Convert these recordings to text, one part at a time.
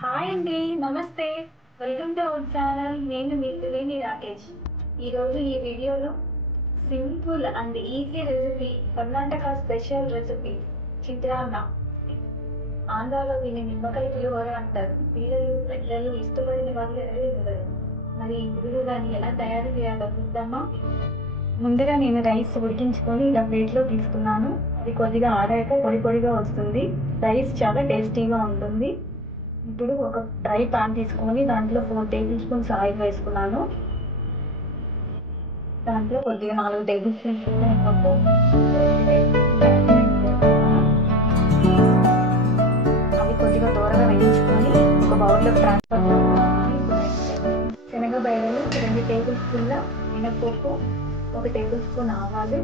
Hi అండి, నమస్తే. Welcome to our channel. నేను మీ త్రివేణి రాకేష్. ఈరోజు ఈ వీడియోలో simple and easy recipe, Karnataka special recipe chitranna. ఆంధ్రాలో దీన్ని నిమ్మకాయ పులిహోర అంటారు. పిల్లలు పెద్దలు ఇష్టపడిన వాళ్ళు ఎవరు ఉండరు. మరి ఇప్పుడు దాన్ని ఎలా తయారు చేయాలో చూద్దామా. ముందుగా నేను రైస్ ఉడికించుకొని ఇలా ప్లేట్లో తీసుకున్నాను. అది కొద్దిగా ఆరాక పొడి పొడిగా వస్తుంది. రైస్ చాలా టేస్టీగా ఉంటుంది. ఇప్పుడు ఒక ఫ్రై పాన్ తీసుకొని దాంట్లో 4 టేబుల్ స్పూన్స్ ఆయిల్ వేసుకున్నాను. దాంట్లో కొద్దిగా 4 టేబుల్ స్పూన్స్ అవి కొద్దిగా దూరగా వేయించుకొని ఒక బౌల్లో ట్రాన్స్ఫర్ చేసుకొని శనగబెడలు 2 టేబుల్ స్పూన్ల మినపప్పు, 1 టేబుల్ స్పూన్ ఆవాలు,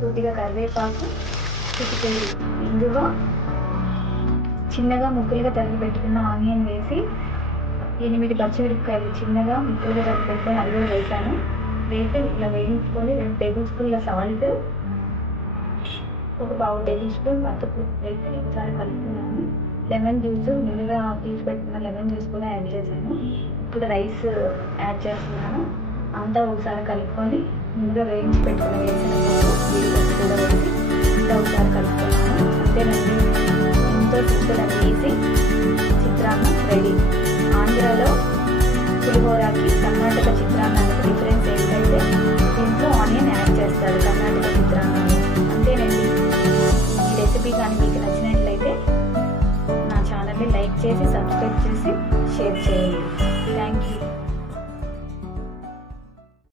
కొద్దిగా కరివేపాకు, చిటికెడు ఇంగువ, చిన్నగా ముక్కలుగా తరిగి పెట్టుకున్న ఆనియన్ వేసి 8 పచ్చిమిరపకాయలు చిన్నగా ముక్కలుగా తరిగి పెట్టుకొని అది కూడా వేసాను. వేసి ఇట్లా వేయించుకొని 2 టేబుల్ స్పూన్ల సాల్ట్, ఒక 1/2 టేబుల్ స్పూన్ పసుపు వేసి ఒకసారి కలుపుకున్నాను. లెమన్ జ్యూస్ ముందుగా తీసి పెట్టుకున్న లెమన్ జ్యూస్ కూడా యాడ్ చేశాను. ఇప్పుడు రైస్ యాడ్ చేస్తున్నాను. అంతా ఒకసారి కలుపుకొని ముందుగా వేయించి పెట్టుకున్న వేసిన